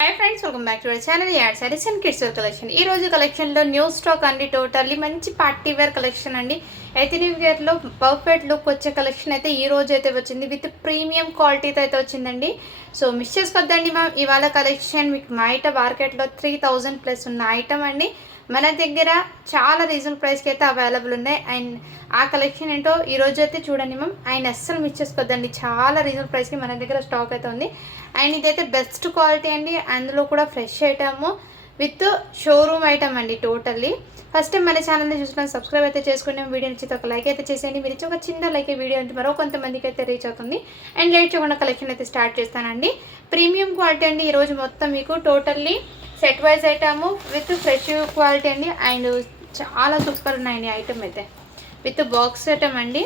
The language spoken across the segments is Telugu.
Hi friends welcome back to our channel यार saris and kids wear collection ఈ రోజు కలెక్షన్ లో న్యూ స్టాక్ అండి టోటల్లీ మంచి పార్టీ వేర్ కలెక్షన్ అండి ఎథనిక్ వేర్ లో పర్ఫెక్ట్ లుక్ వచ్చే కలెక్షన్ అయితే ఈ రోజు అయితే వచ్చింది విత్ ప్రీమియం క్వాలిటీతో అయితే వచ్చిందండి సో మిస్ చేసుకోవద్దండి మ్యామ్ ఇవాళ కలెక్షన్ మీకు బయట మార్కెట్ లో 3000 ప్లస్ ఉన్న ఐటమ్ అండి మన దగ్గర చాలా రీజనబుల్ ప్రైస్ కి అయితే అవైలబుల్ ఉన్నాయి అండ్ ఆ కలెక్షన్ ఏంటో ఈ రోజు అయితే చూడండి మ్యామ్ ఆయన అస్సలు మిస్ చేసుకోవద్దండి చాలా రీజనబుల్ ప్రైస్ కి మన దగ్గర స్టాక్ అయితే ఉంది అండ్ ఇదైతే బెస్ట్ క్వాలిటీ అండి అందులో కూడా fresh item with showroom item అండి టోటల్లీ ఫస్ట్ టైం మన ఛానల్ని చూసిన సబ్స్క్రైబ్ అయితే చేసుకుని వీడియో నచ్చితే ఒక లైక్ అయితే చేసేయండి మీరు ఇచ్చి ఒక చిన్న లైక్ వీడియో అంటే మరో కొంతమందికి అయితే రీచ్ అవుతుంది అండ్ లేట్ చేయకుండా కలెక్షన్ అయితే స్టార్ట్ చేస్తానండి ప్రీమియం క్వాలిటీ అండి ఈరోజు మొత్తం మీకు totally set wise item with fresh quality అండి అండ్ చాలా సూపర్ ఉన్నాయండి ఐటమ్ అయితే విత్ బాక్స్ ఐటమ్ అండి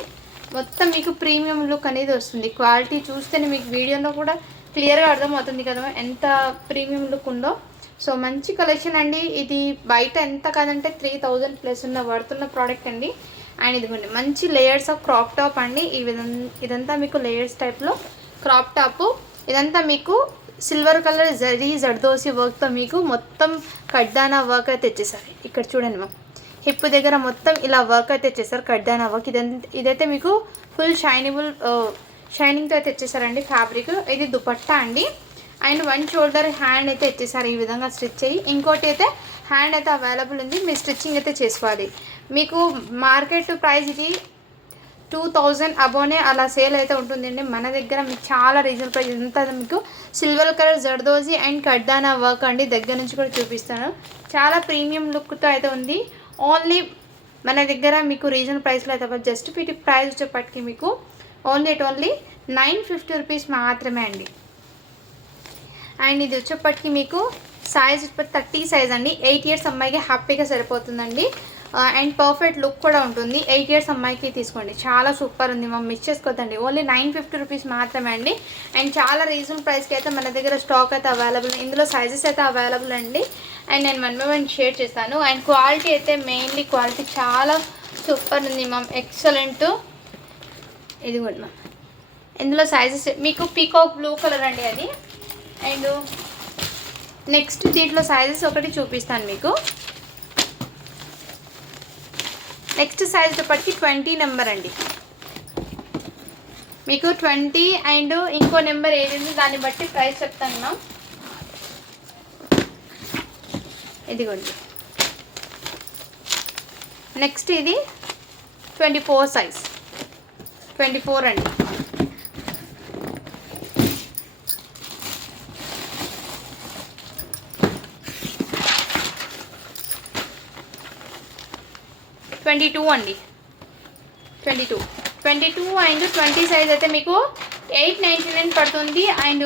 మొత్తం మీకు ప్రీమియం లుక్ అనేది వస్తుంది క్వాలిటీ చూస్తేనే మీకు వీడియోలో కూడా క్లియర్గా అర్థమవుతుంది కదా ఎంత ప్రీమియం లుక్ ఉందో సో మంచి కలెక్షన్ అండి ఇది బయట ఎంత కాదంటే 3000 ప్లస్ ఉన్న వర్తున్న ప్రోడక్ట్ అండి అండ్ ఇదిగోండి మంచి లేయర్స్ ఆఫ్ క్రాప్ టాప్ అండి ఇదంతా మీకు లేయర్స్ టైప్లో క్రాప్ టాప్ ఇదంతా మీకు సిల్వర్ కలర్ జర్దోసి వర్క్తో మీకు మొత్తం కడ్డానా వర్క్ అయితే తెచ్చేసారు ఇక్కడ చూడండి మ్యామ్ హిప్ దగ్గర మొత్తం ఇలా వర్క్ అయితే తెచ్చేసారు కడ్డానా వర్క్ ఇదైతే మీకు ఫుల్ షైనింగ్తో అయితే తెచ్చేసారండి ఫ్యాబ్రిక్ ఇది దుపట్టా అండి అండ్ వన్ షోల్డర్ హ్యాండ్ అయితే ఇచ్చేసారు ఈ విధంగా స్టిచ్ అయ్యి ఇంకోటి అయితే హ్యాండ్ అయితే అవైలబుల్ ఉంది మీరు స్టిచ్చింగ్ అయితే చేసుకోవాలి మీకు మార్కెట్ ప్రైస్ ఇది 2000 అబోనే అలా సేల్ అయితే ఉంటుందండి మన దగ్గర మీకు చాలా రీజనబుల్ ప్రైస్ ఎంత మీకు సిల్వర్ కలర్ జర్దోజీ అండ్ కడ్డానా వర్క్ అండి దగ్గర నుంచి కూడా చూపిస్తాను చాలా ప్రీమియం లుక్తో అయితే ఉంది ఓన్లీ మన దగ్గర మీకు రీజనబుల్ ప్రైస్లో అయితే జస్ట్ వీటి ప్రైస్ వచ్చేప్పటికి మీకు ఓన్లీ 950 రూపీస్ మాత్రమే అండి అండ్ ఇది వచ్చేప్పటికి మీకు సైజ్ వచ్చేప్పటికి 30 సైజ్ అండి 8 ఇయర్స్ అమ్మాయికి హ్యాపీగా సరిపోతుందండి అండ్ పర్ఫెక్ట్ లుక్ కూడా ఉంటుంది 8 ఇయర్స్ అమ్మాయికి తీసుకోండి చాలా సూపర్ ఉంది మనం మిస్ చేసుకోవద్దండి ఓన్లీ 950 రూపీస్ మాత్రమే అండి అండ్ చాలా రీజనబుల్ ప్రైస్కి అయితే మన దగ్గర స్టాక్ అయితే అవైలబుల్ ఇందులో సైజెస్ అయితే అవైలబుల్ అండి అండ్ నేను వన్ బై వన్ షేర్ చేస్తాను అండ్ క్వాలిటీ అయితే మెయిన్లీ క్వాలిటీ చాలా సూపర్ ఉంది మ్యామ్ ఎక్సలెంట్ ఇది కూడా మ్యామ్ ఇందులో సైజెస్ మీకు పీకాక్ బ్లూ కలర్ అండి అది అండ్ నెక్స్ట్ దీంట్లో సైజెస్ ఒకటి చూపిస్తాను మీకు నెక్స్ట్ సైజ్ వచ్చేప్పటికి 20 నెంబర్ అండి మీకు 20 అండ్ ఇంకో నెంబర్ ఏది ఉంది దాన్ని బట్టి ప్రైస్ చెప్తాను మ్యామ్ ఇదిగోండి నెక్స్ట్ ఇది 24 సైజ్ 24 అండి ట్వంటీ టూ అండి 22 అండ్ 20 సైజ్ అయితే మీకు 899 పడుతుంది అండ్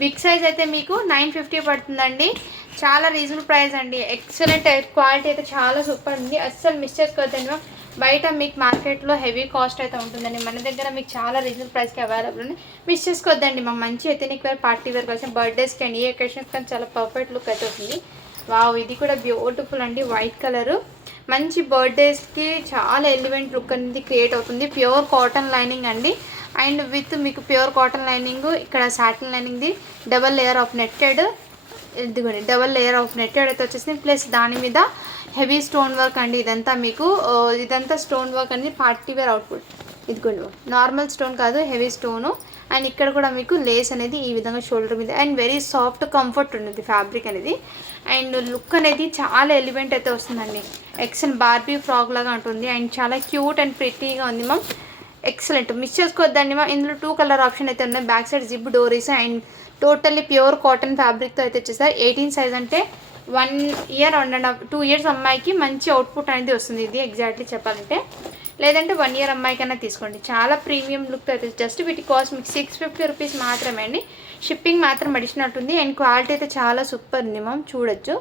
బిగ్ సైజ్ అయితే మీకు 950 పడుతుందండి చాలా రీజనబుల్ ప్రైస్ అండి ఎక్సలెంట్ క్వాలిటీ అయితే చాలా సూపర్ ఉంది అస్సలు మిస్ చేసుకోవద్దండి బయట మీకు మార్కెట్లో హెవీ కాస్ట్ అయితే ఉంటుందండి మన దగ్గర మీకు చాలా రీజనబుల్ ప్రైస్కి అవైలబుల్ ఉంది మిస్ చేసుకోవద్దండి మా మంచి ఎథనిక్ వేర్ పార్టీ వేర్ కోసం బర్త్డేస్కి అండ్ ఈ అకేషన్స్ కానీ చాలా పర్ఫెక్ట్ లుక్ అయితే వస్తుంది వావ్ ఇది కూడా బ్యూటిఫుల్ అండి వైట్ కలరు మంచి బర్త్డేస్కి చాలా ఎలివెంట్ లుక్ అనేది క్రియేట్ అవుతుంది ప్యూర్ కాటన్ లైనింగ్ అండి అండ్ విత్ మీకు ప్యూర్ కాటన్ లైనింగ్ ఇక్కడ సాటిన్ లైనింగ్ది డబల్ లేయర్ ఆఫ్ నెట్టెడ్ ఇదిగోండి డబల్ లేయర్ ఆఫ్ నెట్టెడ్ అయితే వచ్చేసింది ప్లస్ దాని మీద హెవీ స్టోన్ వర్క్ అండి ఇదంతా మీకు ఇదంతా స్టోన్ వర్క్ అనేది పార్టీ వేర్ అవుట్పుట్ ఇదిగోండి నార్మల్ స్టోన్ కాదు హెవీ స్టోను అండ్ ఇక్కడ కూడా మీకు లేస్ అనేది ఈ విధంగా షోల్డర్ మీద అండ్ వెరీ సాఫ్ట్ కంఫర్ట్ ఉంటుంది ఫ్యాబ్రిక్ అనేది అండ్ లుక్ అనేది చాలా ఎలివెంట్ అయితే వస్తుందండి ఎక్సెల్ బార్బీ ఫ్రాక్ లాగా ఉంటుంది అండ్ చాలా క్యూట్ అండ్ ప్రిటీగా ఉంది మ్యామ్ ఎక్సలెంట్ మిస్ చేసుకోవద్దండి మ్యామ్ ఇందులో 2 కలర్ ఆప్షన్ అయితే ఉన్నాయి బ్యాక్ సైడ్ జిప్ డోరీస్ అండ్ టోటల్లీ ప్యూర్ కాటన్ ఫ్యాబ్రిక్తో అయితే వచ్చేసారు 18 సైజ్ అంటే 1 ఇయర్ 2 ఇయర్స్ అమ్మాయికి మంచి అవుట్పుట్ అనేది వస్తుంది ఇది ఎగ్జాక్ట్లీ చెప్పాలంటే లేదంటే 1 ఇయర్ అమ్మాయికైనా తీసుకోండి చాలా ప్రీమియం లుక్ అయితే జస్ట్ వీటి కాస్ట్ మీకు 650 రూపీస్ మాత్రమే అండి షిప్పింగ్ మాత్రం అడిషనల్ ఉంటుంది అండ్ క్వాలిటీ అయితే చాలా సూపర్ ఉంది మ్యామ్ చూడొచ్చు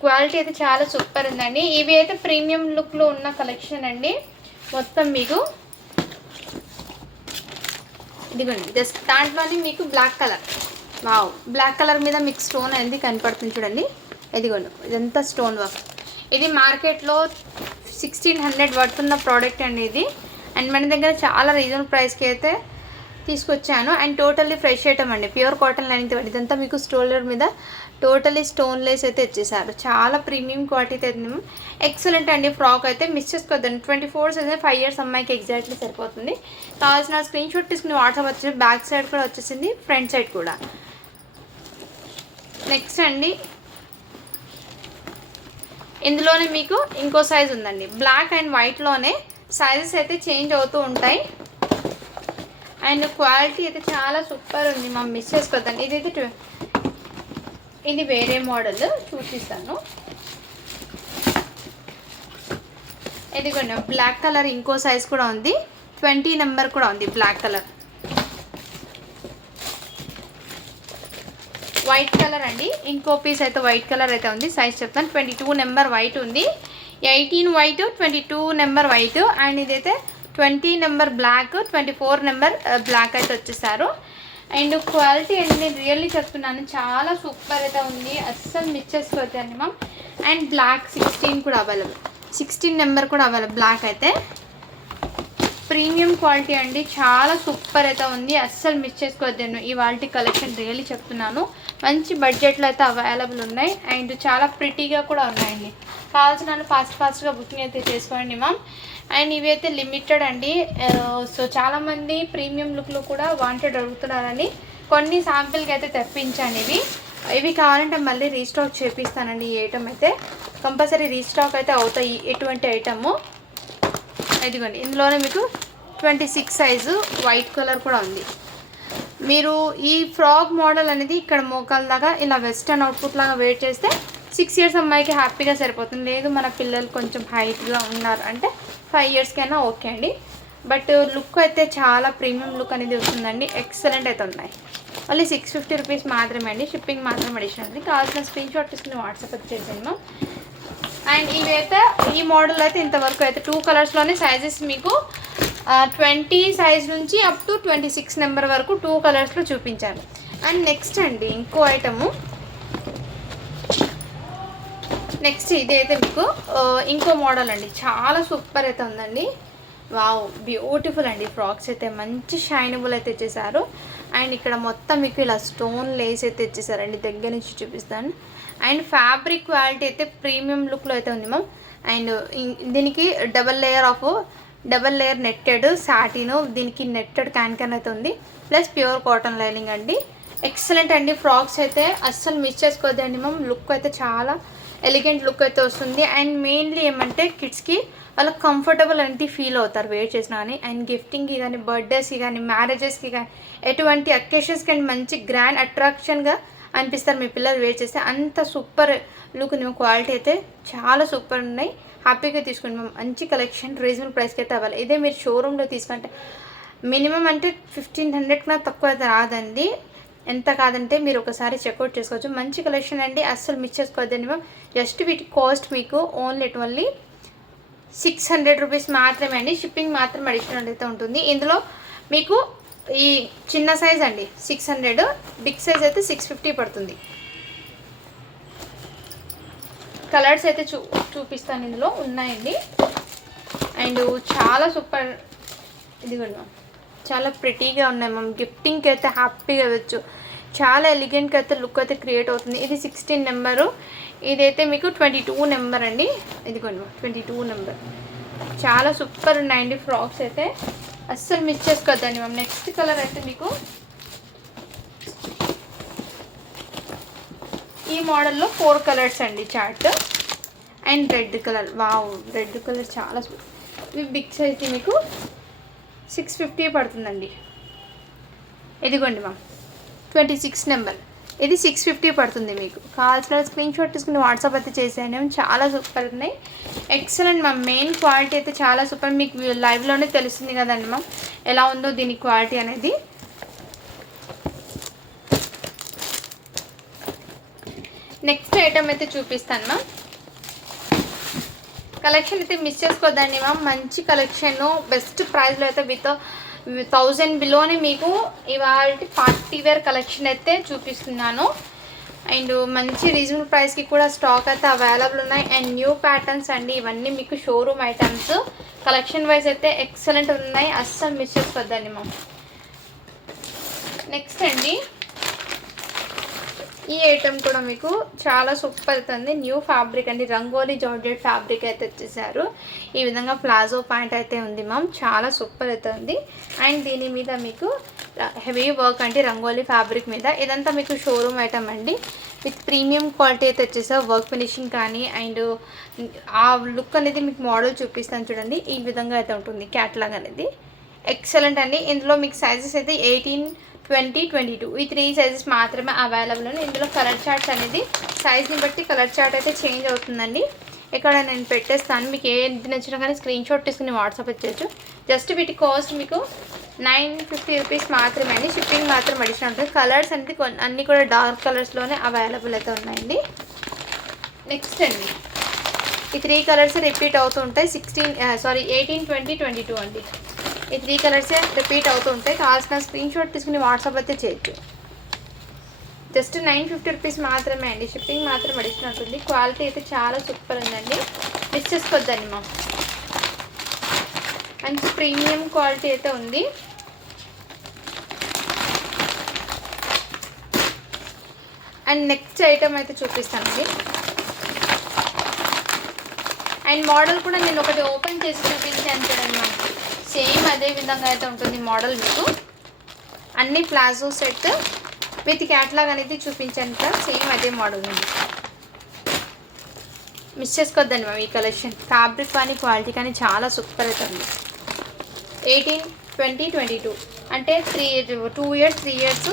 క్వాలిటీ అయితే చాలా సూపర్ ఉందండి ఇవి అయితే ప్రీమియం లుక్లో ఉన్న కలెక్షన్ అండి మొత్తం మీకు ఇదిగోండి జస్ట్ దాంట్లోని మీకు black colour wow black colour మీద మీకు స్టోన్ అనేది కనపడుతుంది చూడండి ఇదిగోండి ఇదంతా స్టోన్ వర్క్ ఇది మార్కెట్లో 1600 పడుతున్న ప్రోడక్ట్ అండి ఇది అండ్ మన దగ్గర చాలా రీజనబుల్ ప్రైస్కి అయితే తీసుకొచ్చాను. అండ్ టోటల్లీ ఫ్రెష్ ఐటమ్ అండి, ప్యూర్ కాటన్ లైనింగ్ తోటి. ఇదంతా మీకు స్టోలర్ మీద టోటలీ స్టోన్ లేస్ అయితే ఇచ్చేసారు. చాలా ప్రీమియం క్వాలిటీ అయితే ఎక్సలెంట్ అండి. ఫ్రాక్ అయితే మిస్ చేసుకోవద్దండి. 24 సైజ్ 5 ఇయర్స్ అమ్మాయికి ఎగ్జాక్ట్లీ సరిపోతుంది. కావాల్సిన స్క్రీన్ షాట్ తీసుకుని వాట్సాప్ వచ్చేసి బ్యాక్ సైడ్ కూడా వచ్చేసింది, ఫ్రంట్ సైడ్ కూడా. నెక్స్ట్ అండి, ఇందులోనే మీకు ఇంకో సైజ్ ఉందండి. బ్లాక్ అండ్ వైట్లోనే సైజెస్ అయితే చేంజ్ అవుతూ ఉంటాయి. అండ్ క్వాలిటీ అయితే చాలా సూపర్ ఉంది, మనం మిస్ చేసుకోవద్దండి. ఇది వేరే మోడల్ చూపిస్తాను. ఇది కూడా బ్లాక్ కలర్ ఇంకో సైజ్ కూడా ఉంది, 20 నెంబర్ కూడా ఉంది. బ్లాక్ కలర్, వైట్ కలర్ అండి. ఇంకో పీస్ అయితే వైట్ కలర్ అయితే ఉంది. సైజ్ చెప్తాను, 22 నెంబర్ వైట్ ఉంది, 18 వైట్, 22 నెంబర్ వైట్. అండ్ ఇదైతే 20 నెంబర్ బ్లాక్, 24 నెంబర్ బ్లాక్ అయితే వచ్చేసారు. అండ్ క్వాలిటీ అండి నేను రియల్లీ చెప్తున్నాను, చాలా సూపర్ అయితే ఉంది, అస్సలు మిస్ చేసుకోవద్దండి మ్యామ్. అండ్ బ్లాక్ 16 కూడా అవైలబుల్, 16 నెంబర్ కూడా అవైలబుల్. బ్లాక్ అయితే ప్రీమియం క్వాలిటీ అండి, చాలా సూపర్ అయితే ఉంది, అస్సలు మిస్ చేసుకోవద్దండి. ఇవాల్టి కలెక్షన్ రియల్లీ చెప్తున్నాను, మంచి బడ్జెట్లో అయితే అవైలబుల్ ఉన్నాయి. అండ్ చాలా ప్రిటీగా కూడా ఉన్నాయండి. కావాల్సిన ఫాస్ట్గా బుకింగ్ అయితే చేసుకోండి మ్యామ్. అండ్ ఇవి అయితే లిమిటెడ్ అండి. సో చాలామంది ప్రీమియం లుక్లో కూడా వాంటెడ్ అడుగుతున్నారని కొన్ని శాంపిల్కి అయితే తెప్పించాను. ఇవి కావాలంటే మళ్ళీ రీస్టాక్ చేపిస్తానండి. ఈ ఐటమ్ అయితే కంపల్సరీ రీస్టాక్ అయితే అవుతాయి, ఎటువంటి ఐటము. ఇదిగోండి, ఇందులోనే మీకు 26 సైజు వైట్ కలర్ కూడా ఉంది. మీరు ఈ ఫ్రాక్ మోడల్ అనేది ఇక్కడ మోకాల దాకా ఇలా వెస్టర్న్ అవుట్పుట్ లాగా వెయిట్ చేస్తే 6 ఇయర్స్ అమ్మాయికి హ్యాపీగా సరిపోతుంది. లేదు మన పిల్లలు కొంచెం హైట్గా ఉన్నారు అంటే 5 ఇయర్స్కైనా ఓకే అండి. బట్ లుక్ అయితే చాలా ప్రీమియం లుక్ అనేది వస్తుందండి, ఎక్సలెంట్ అయితే ఉన్నాయి. మళ్ళీ 650 రూపీస్ మాత్రమే అండి, షిప్పింగ్ మాత్రం అడిషనల్. కావాల్సిన స్క్రీన్ షాట్ తీసుకుని వాట్సాప్ వచ్చేసాను. అండ్ ఇవైతే ఈ మోడల్ అయితే ఇంతవరకు అయితే 2 కలర్స్లోనే సైజెస్ మీకు 20 సైజ్ నుంచి అప్ టు 26 నెంబర్ వరకు 2 కలర్స్లో చూపించాను. అండ్ నెక్స్ట్ అండి ఇంకో ఐటము, నెక్స్ట్ ఇది అయితే మీకు ఇంకో మోడల్ అండి, చాలా సూపర్ అయితే ఉందండి. వావ్, బ్యూటిఫుల్ అండి. ఫ్రాక్స్ అయితే మంచి షైనబుల్ అయితే ఇచ్చేసారు. అండ్ ఇక్కడ మొత్తం మీకు ఇలా స్టోన్ లేస్ అయితే ఇచ్చేసారండి, దగ్గర నుంచి చూపిస్తాను. అండ్ ఫ్యాబ్రిక్ క్వాలిటీ అయితే ప్రీమియం లుక్లో అయితే ఉంది మ్యామ్. అండ్ దీనికి డబల్ లేయర్ నెట్టెడ్ సాటిన్, దీనికి నెట్టెడ్ క్యాన్ అయితే ఉంది, ప్లస్ ప్యూర్ కాటన్ లైనింగ్ అండి. ఎక్సలెంట్ అండి. ఫ్రాక్స్ అయితే అస్సలు మిస్ చేసుకోవద్దండి మ్యామ్. లుక్ అయితే చాలా ఎలిగెంట్ లుక్ అయితే వస్తుంది. అండ్ మెయిన్లీ ఏమంటే కిడ్స్కి వాళ్ళకి కంఫర్టబుల్ అనేది ఫీల్ అవుతారు వేర్ చేసినా కానీ. అండ్ గిఫ్టింగ్కి కానీ, బర్త్డేస్కి కానీ, మ్యారేజెస్కి కానీ, ఎటువంటి అకేషన్స్కి కానీ మంచి గ్రాండ్ అట్రాక్షన్గా అనిపిస్తారు మీ పిల్లలు వేర్ చేస్తే. అంత సూపర్ లుక్ ఉంది. క్వాలిటీ అయితే చాలా సూపర్ ఉన్నాయి, హ్యాపీగా తీసుకోండి మ్యామ్. మంచి కలెక్షన్ రీజనబుల్ ప్రైస్కి అయితే అవ్వాలి. ఇదే మీరు షోరూంలో తీసుకుంటే మినిమం అంటే 1500 కన్నా తక్కువ అయితే రాదండి. ఎంత కాదంటే మీరు ఒకసారి చెక్అవుట్ చేసుకోవచ్చు. మంచి కలెక్షన్ అండి, అస్సలు మిస్ చేసుకోవద్దండి మ్యామ్. జస్ట్ వీటి కాస్ట్ మీకు ఓన్లీ 600 రూపీస్ మాత్రమే అండి. షిప్పింగ్ మాత్రం అడిషనల్ అయితే ఉంటుంది. ఇందులో మీకు ఈ చిన్న సైజ్ అండి 600, బిగ్ సైజ్ అయితే 650 పడుతుంది. కలర్స్ అయితే చూపిస్తాను, ఇందులో ఉన్నాయండి. అండ్ చాలా సూపర్, ఇదిగోండి మ్యామ్, చాలా ప్రిటీగా ఉన్నాయి మ్యామ్. గిఫ్టింగ్కి అయితే హ్యాపీగా ఇవ్వచ్చు. చాలా ఎలిగెంట్గా అయితే లుక్ అయితే క్రియేట్ అవుతుంది. ఇది 16 నెంబరు, ఇదైతే మీకు 22 నెంబర్ అండి. ఇదిగోండి 22 నెంబర్. చాలా సూపర్ ఉన్నాయండి ఫ్రాక్స్ అయితే, అస్సలు మిస్ చేసుకోవద్దండి మ్యామ్. నెక్స్ట్ కలర్ అయితే మీకు ఈ మోడల్లో 4 కలర్స్ అండి chart. And red colour, wow, red colour చాలా ఇవి బిగ్ సైజ్ మీకు 650 పడుతుందండి. ఇదిగోండి మ్యామ్ 26 నెంబర్, ఇది 650 పడుతుంది. మీకు కావాల్సిన స్క్రీన్ షాట్ తీసుకుని వాట్సాప్ అయితే చేసేయండి. చాలా సూపర్ ఉన్నాయి, ఎక్సలెంట్ మ్యామ్. మెయిన్ క్వాలిటీ అయితే చాలా సూపర్, మీకు లైవ్లోనే తెలుస్తుంది కదండి మ్యామ్ ఎలా ఉందో దీని క్వాలిటీ అనేది. నెక్స్ట్ ఐటమ్ అయితే చూపిస్తాను మ్యామ్. కలెక్షన్ అయితే మిస్ చేసుకోవద్దండి మ్యామ్. మంచి కలెక్షన్, బెస్ట్ ప్రైస్లో అయితే విత్ 1000 బిలోనే మీకు ఇవాళ పార్టీ వేర్ కలెక్షన్ అయితే చూపిస్తున్నాను. అండ్ మంచి రీజనబుల్ ప్రైస్కి కూడా స్టాక్ అయితే అవైలబుల్ ఉన్నాయి. అండ్ న్యూ ప్యాటర్న్స్ అండి, ఇవన్నీ మీకు షోరూమ్ ఐటమ్స్. కలెక్షన్ వైజ్ అయితే ఎక్సలెంట్ ఉన్నాయి, అస్సలు మిస్ చేసుకోవద్దండి మ్యామ్. నెక్స్ట్ అండి, ఈ ఐటమ్ కూడా మీకు చాలా సూపర్ అవుతుంది. న్యూ ఫ్యాబ్రిక్ అండి, రంగోలీ జార్జెట్ ఫ్యాబ్రిక్ అయితే వచ్చేసారు. ఈ విధంగా ప్లాజో ప్యాంట్ అయితే ఉంది మ్యామ్, చాలా సూపర్ అవుతుంది. అండ్ దీని మీద మీకు హెవీ వర్క్ అంటే రంగోలీ ఫ్యాబ్రిక్ మీద. ఇదంతా మీకు షోరూమ్ ఐటమ్ అండి, విత్ ప్రీమియం క్వాలిటీ అయితే వచ్చేసారు. వర్క్ ఫినిషింగ్ కానీ అండ్ ఆ లుక్ అనేది మీకు మోడల్ చూపిస్తాను చూడండి. ఈ విధంగా అయితే ఉంటుంది క్యాట్లాగ్ అనేది. ఎక్సలెంట్ అండి. ఇందులో మీకు సైజెస్ అయితే 18, 20, 22 ఈ 3 సైజెస్ మాత్రమే అవైలబుల్ ఉంది. ఇందులో కలర్ చార్ట్స్ అనేది సైజ్ని బట్టి కలర్ చార్ట్ అయితే చేంజ్ అవుతుందండి. ఇక్కడ నేను పెట్టేస్తాను, మీకు ఏది నచ్చినా కానీ స్క్రీన్ షాట్ తీసుకుని వాట్సాప్ ఇచ్చేయచ్చు. జస్ట్ వీటి కాస్ట్ మీకు 950 రూపీస్ మాత్రమే అండి. షిప్పింగ్ మాత్రం అడిషనల్ ఉంటుంది. కలర్స్ అనేది అన్నీ కూడా డార్క్ కలర్స్లోనే అవైలబుల్ అయితే ఉన్నాయండి. నెక్స్ట్ అండి, ఈ 3 కలర్స్ రిపీట్ అవుతూ ఉంటాయి. 18, 20, 22 అండి. ఈ 3 కలర్సే రిపీట్ అవుతూ ఉంటాయి. కావాల్సిన స్క్రీన్ షాట్ తీసుకుని వాట్సాప్ అయితే చేయొచ్చు. జస్ట్ 950 రూపీస్ మాత్రమే అండి. షిప్పింగ్ మాత్రం అడిషనల్ ఉంటుంది. క్వాలిటీ అయితే చాలా సూపర్ ఉందండి, మిస్ చేసుకోవద్దండి మా. మంచి ప్రీమియం క్వాలిటీ అయితే ఉంది. అండ్ నెక్స్ట్ ఐటమ్ అయితే చూపిస్తానండి. అండ్ మోడల్ కూడా నేను ఒకటి ఓపెన్ చేసి చూపించాను చూడండి మ్యామ్, సేమ్ అదే విధంగా అయితే ఉంటుంది మోడల్. మీకు అన్ని ప్లాజో సెట్ విత్ క్యాట్లాగ్ అనేది చూపించాను కదా, సేమ్ అదే మోడల్ ఉంది. మిస్ చేసుకోవద్దండి మ్యామ్ ఈ కలెక్షన్. ఫ్యాబ్రిక్ కానీ క్వాలిటీ కానీ చాలా సూపర్ అవుతుంది. 18, 20, 22 అంటే 2 ఇయర్స్, 3 ఇయర్స్,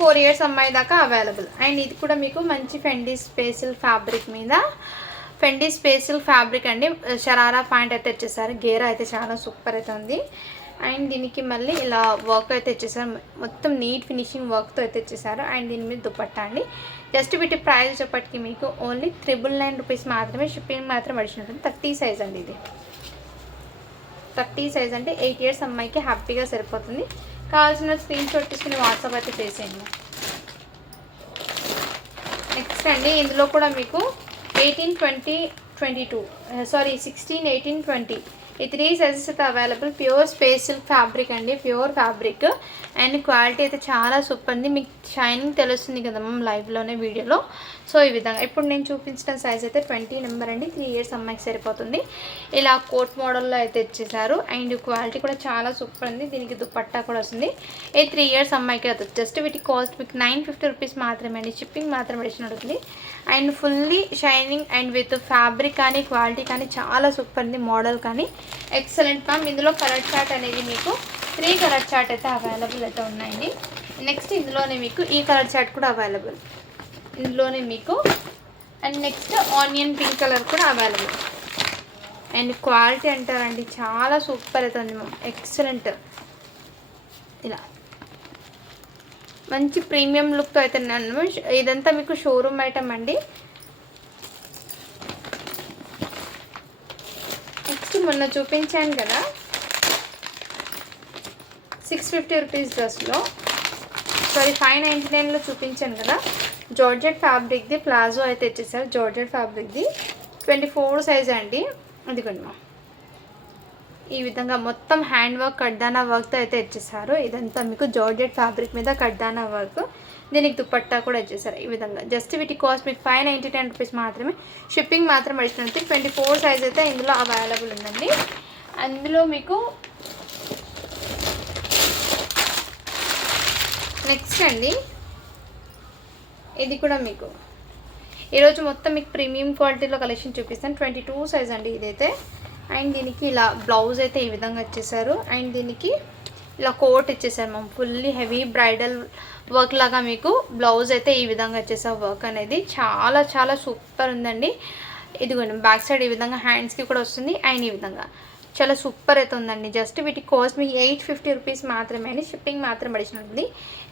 4 ఇయర్స్ అమ్మాయి దాకా అవైలబుల్. అండ్ ఇది కూడా మీకు మంచి ఫెండీ స్పెషల్ ఫ్యాబ్రిక్ మీద, ఫెండీ స్పెషల్ ఫ్యాబ్రిక్ అండి. షరారా ప్యాంట్ అయితే వచ్చేసారు. గేరా అయితే చాలా సూపర్ అయితే ఉంది. అండ్ దీనికి మళ్ళీ ఇలా వర్క్ అయితే ఇచ్చేసారు, మొత్తం నీట్ ఫినిషింగ్ వర్క్తో అయితే ఇచ్చేసారు. అండ్ దీని మీద దుపట్టా అండి. జస్ట్ వీటి ప్రైస్ చెప్పటికి మీకు ఓన్లీ 999 రూపీస్ మాత్రమే. షిప్పింగ్ మాత్రం అడిషనల్ ఉంటుంది. 30 సైజ్ అండి ఇది. 30 సైజ్ అంటే 8 ఇయర్స్ అమ్మాయికి హ్యాపీగా సరిపోతుంది. కావాల్సిన స్క్రీన్ షాట్ తీసుకుని వాట్సాప్ అయితే చేసేయండి. నెక్స్ట్ అండి, ఇందులో కూడా మీకు 18, 20, 22 16, 18, 20 ఈ 3 సైజెస్ అయితే అవైలబుల్. ప్యూర్ స్పెషల్ ఫ్యాబ్రిక్ అండి, ప్యూర్ ఫ్యాబ్రిక్. అండ్ క్వాలిటీ అయితే చాలా సూపర్ ఉంది. మీకు షైనింగ్ తెలుస్తుంది కదా మ్యామ్ లైవ్లోనే వీడియోలో. సో ఈ విధంగా ఇప్పుడు నేను చూపించిన సైజ్ అయితే 20 నెంబర్ అండి. 3 ఇయర్స్ అమ్మాయికి సరిపోతుంది. ఇలా కోట్ మోడల్లో అయితే ఇచ్చేసారు. అండ్ క్వాలిటీ కూడా చాలా సూపర్ ఉంది. దీనికి దుపట్టా కూడా వస్తుంది. ఈ 3 ఇయర్స్ అమ్మాయికి అవుతుంది. జస్ట్ వీటి కాస్ట్ మీకు 950 రూపీస్ మాత్రమే అండి. షిప్పింగ్ మాత్రం అడిషనల్ ఉంటుంది. And fully shining and with fabric కానీ క్వాలిటీ కానీ చాలా సూపర్ ఉంది. మోడల్ కానీ ఎక్సలెంట్ మ్యామ్. ఇందులో కలర్ చార్ట్ అనేది మీకు 3 కలర్ చార్ట్ అయితే అవైలబుల్ అయితే ఉన్నాయండి. నెక్స్ట్ ఇందులోనే మీకు ఈ కలర్ చార్ట్ కూడా అవైలబుల్ ఇందులోనే మీకు. And next onion pink colour కూడా అవైలబుల్. అండ్ క్వాలిటీ అంటారండి చాలా సూపర్ అవుతుంది మ్యామ్, ఎక్సలెంట్. ఇలా మంచి ప్రీమియం లుక్తో అయితే నన్ను ఇదంతా మీకు షోరూమ్ ఐటమ్ అండి. నెక్స్ట్ మొన్న చూపించాను కదా 650 రూపీస్ డ్రెస్లో, 599లో చూపించాను కదా, జార్జెట్ ఫ్యాబ్రిక్ది ప్లాజో అయితే ఇచ్చేసారు. జార్జెట్ ఫ్యాబ్రిక్ది 24 సైజ్ అండి. ఇదిగోండి మా, ఈ విధంగా మొత్తం హ్యాండ్ వర్క్ కడ్దానా వర్క్తో అయితే ఇచ్చేసారు. ఇదంతా మీకు జార్జెట్ ఫ్యాబ్రిక్ మీద కడ్దానా వర్క్. దీనికి దుపట్టా కూడా ఇచ్చేసారు ఈ విధంగా. జస్ట్ వీటి కాస్ట్ మీకు 599 రూపీస్ మాత్రమే. షిప్పింగ్ మాత్రం అడిషనల్. 24 సైజ్ అయితే ఇందులో అవైలబుల్ ఉందండి. అందులో మీకు నెక్స్ట్ అండి, ఇది కూడా మీకు ఈరోజు మొత్తం మీకు ప్రీమియం క్వాలిటీలో కలెక్షన్ చూపిస్తాను. 22 సైజ్ అండి ఇదైతే. అండ్ దీనికి ఇలా బ్లౌజ్ అయితే ఈ విధంగా ఇచ్చేసారు. అండ్ దీనికి ఇలా కోట్ ఇచ్చేసారు ma'am, fully heavy bridal work లాగా మీకు బ్లౌజ్ అయితే ఈ విధంగా ఇచ్చేసారు. వర్క్ అనేది చాలా చాలా సూపర్ ఉందండి. ఇదిగోండి బ్యాక్ సైడ్ ఈ విధంగా హ్యాండ్స్కి కూడా వస్తుంది. అండ్ ఈ విధంగా చాలా సూపర్ అయితే ఉందండి. జస్ట్ వీటి కాస్ట్ మీకు 850 రూపీస్ మాత్రమే అండి. షిప్పింగ్ మాత్రం అడిషనల్ ఉంది.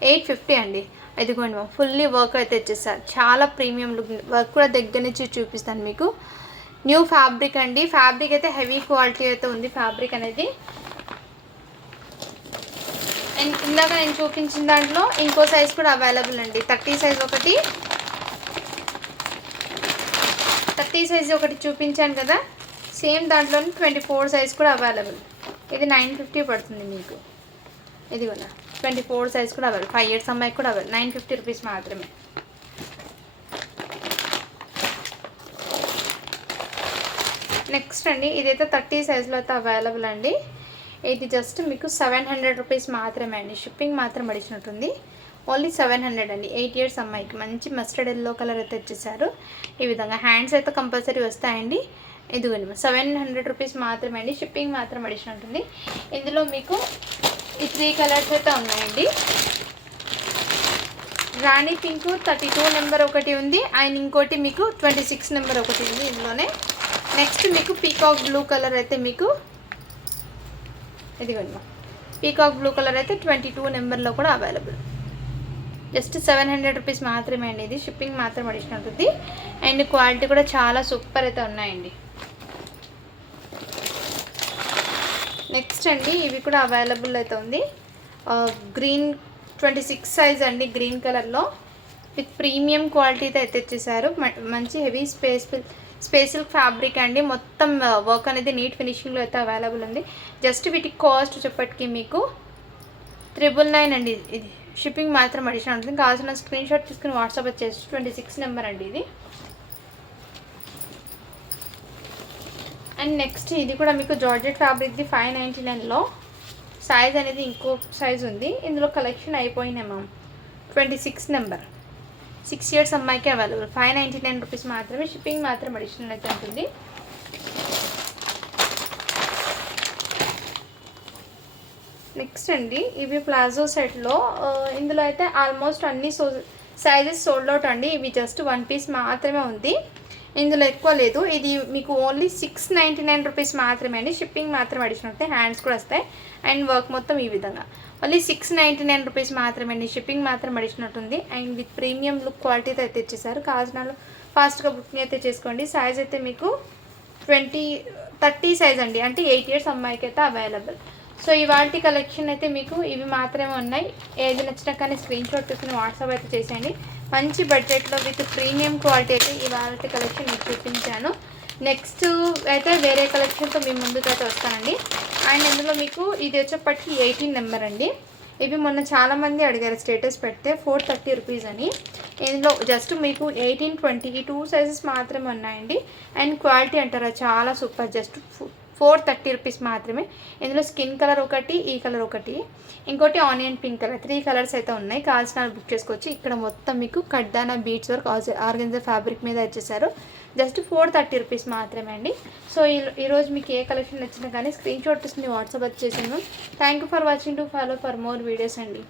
850 అండి. ఇదిగోండి మ్యామ్, ఫుల్లీ వర్క్ అయితే ఇచ్చేసారు. చాలా ప్రీమియం లుక్. వర్క్ కూడా దగ్గర నుంచి చూపిస్తాను మీకు. న్యూ ఫ్యాబ్రిక్ అండి. ఫ్యాబ్రిక్ అయితే హెవీ క్వాలిటీ అయితే ఉంది ఫ్యాబ్రిక్ అనేది. అండ్ ఇందాక నేను చూపించిన దాంట్లో ఇంకో సైజ్ కూడా అవైలబుల్ అండి. 30 సైజ్ ఒకటి, 30 సైజ్ ఒకటి చూపించాను కదా, సేమ్ దాంట్లోనే 24 సైజ్ కూడా అవైలబుల్. ఇది 950 పడుతుంది మీకు. ఇది కూడా 24 సైజ్ కూడా అవైలబుల్, 5 ఇయర్స్ అమ్మాయికి కూడా అవైలబుల్. 950 రూపీస్ మాత్రమే. నెక్స్ట్ అండి, ఇదైతే 30 సైజ్లో అయితే అవైలబుల్ అండి. ఇది జస్ట్ మీకు 700 రూపీస్ మాత్రమే అండి. షిప్పింగ్ మాత్రం పడిచినట్టుంది. ఓన్లీ 700 అండి. 8 ఇయర్స్ అమ్మాయికి మంచి మస్టర్డ్ ఎల్లో కలర్ అయితే వచ్చేసారు. ఈ విధంగా హ్యాండ్స్ అయితే కంపల్సరీ వస్తాయండి. ఇదిగోండి 700 రూపీస్ మాత్రమే అండి. షిప్పింగ్ మాత్రం పడిచినట్టుంది. ఇందులో మీకు ఈ 3 కలర్స్ అయితే ఉన్నాయండి. రాణి పింక్ 32 నెంబర్ ఒకటి ఉంది, అండ్ ఇంకోటి మీకు 26 నెంబర్ ఒకటి ఉంది ఇందులోనే. నెక్స్ట్ మీకు పీకాక్ బ్లూ కలర్ అయితే మీకు ఇదిగోండి, పీకాక్ బ్లూ కలర్ అయితే 22 నెంబర్లో కూడా అవైలబుల్. జస్ట్ 700 రూపీస్ మాత్రమే అండి. ఇది షిప్పింగ్ మాత్రం అడిషనల్ ఉంటుంది. అండ్ క్వాలిటీ కూడా చాలా సూపర్ అయితే ఉన్నాయండి. నెక్స్ట్ అండి, ఇవి కూడా అవైలబుల్ అయితే ఉంది. గ్రీన్ 26 సైజ్ అండి, గ్రీన్ కలర్లో విత్ ప్రీమియం క్వాలిటీతో అయితే ఇచ్చేసారు. మంచి హెవీ స్పేషల్ ఫ్యాబ్రిక్ అండి. మొత్తం వర్క్ అనేది నీట్ ఫినిషింగ్లో అయితే అవైలబుల్ ఉంది. జస్ట్ వీటికి కాస్ట్ చెప్పటికి మీకు 999 అండి. ఇది షిప్పింగ్ మాత్రం అడిషనల్ ఉంటుంది. కావాల్సిన స్క్రీన్ షాట్ తీసుకుని వాట్సాప్ వచ్చేసి 26 నెంబర్ అండి ఇది. అండ్ నెక్స్ట్ ఇది కూడా మీకు జార్జెట్ ఫ్యాబ్రిక్ది 599లో. సైజ్ అనేది ఇంకో సైజ్ ఉంది. ఇందులో కలెక్షన్ అయిపోయినాయి మ్యామ్. 26 నెంబర్, 6 ఇయర్స్ అమ్మాయికి అవైలబుల్. 599 రూపీస్ మాత్రమే. షిప్పింగ్ మాత్రం అడిషనల్ అయితే ఉంటుంది. నెక్స్ట్ అండి, ఇవి ప్లాజో సెట్లో. ఇందులో అయితే ఆల్మోస్ట్ అన్ని సైజెస్ సోల్డ్ అవుట్ అండి. ఇవి జస్ట్ 1 పీస్ మాత్రమే ఉంది, ఇందులో ఎక్కువ లేదు. ఇది మీకు ఓన్లీ 699 రూపీస్ మాత్రమే అండి. షిప్పింగ్ మాత్రం అడిషనల్ అవుతాయి. హ్యాండ్స్ కూడా వస్తాయి. అండ్ వర్క్ మొత్తం ఈ విధంగా ఓన్లీ 699 రూపీస్ మాత్రమే అండి. షిప్పింగ్ మాత్రం అడిషనల్ ఉంది. అండ్ విత్ ప్రీమియం లుక్ క్వాలిటీతో అయితే ఇచ్చేసారు. కావాల్సిన ఫాస్ట్గా బుకింగ్ అయితే చేసుకోండి. సైజ్ అయితే మీకు 30 సైజ్ అండి, అంటే 8 ఇయర్స్ అమ్మాయికి అయితే అవైలబుల్. సో ఇవాల్టి కలెక్షన్ అయితే మీకు ఇవి మాత్రమే ఉన్నాయి. ఏది నచ్చినా కానీ స్క్రీన్ షాట్ తీసుకుని వాట్సాప్ అయితే చేసేయండి. మంచి బడ్జెట్లో విత్ ప్రీమియం క్వాలిటీ అయితే ఇవాల్టి కలెక్షన్ మీకు చూపించాను. నెక్స్ట్ అయితే వేరే కలెక్షన్తో మీ ముందుకైతే వస్తానండి. అండ్ ఇందులో మీకు ఇది వచ్చేప్పటికి 18 నెంబర్ అండి. ఇవి మొన్న చాలామంది అడిగారు స్టేటస్ పెడితే 430 రూపీస్ అని. ఇందులో జస్ట్ మీకు 18, 20 2 సైజెస్ మాత్రమే ఉన్నాయండి. అండ్ క్వాలిటీ అంటారా చాలా సూపర్. జస్ట్ 430 రూపీస్ మాత్రమే. ఇందులో స్కిన్ కలర్ ఒకటి, ఈ కలర్ ఒకటి, ఇంకోటి ఆనియన్ పింక్ కలర్, 3 కలర్స్ అయితే ఉన్నాయి. కావాల్సిన బుక్ చేసుకోవచ్చు. ఇక్కడ మొత్తం మీకు కడ్దానా బీట్స్ వర్క్ ఆర్గెన్జా ఫ్యాబ్రిక్ మీద వచ్చేసారు. జస్ట్ 430 రూపీస్ మాత్రమే అండి. సో ఈరోజు మీకు ఏ కలెక్షన్ నచ్చినా కానీ స్క్రీన్ షాట్ తీసుకుని వాట్సాప్ వచ్చేసాను. Thank you for watching. To follow for more videos అండి.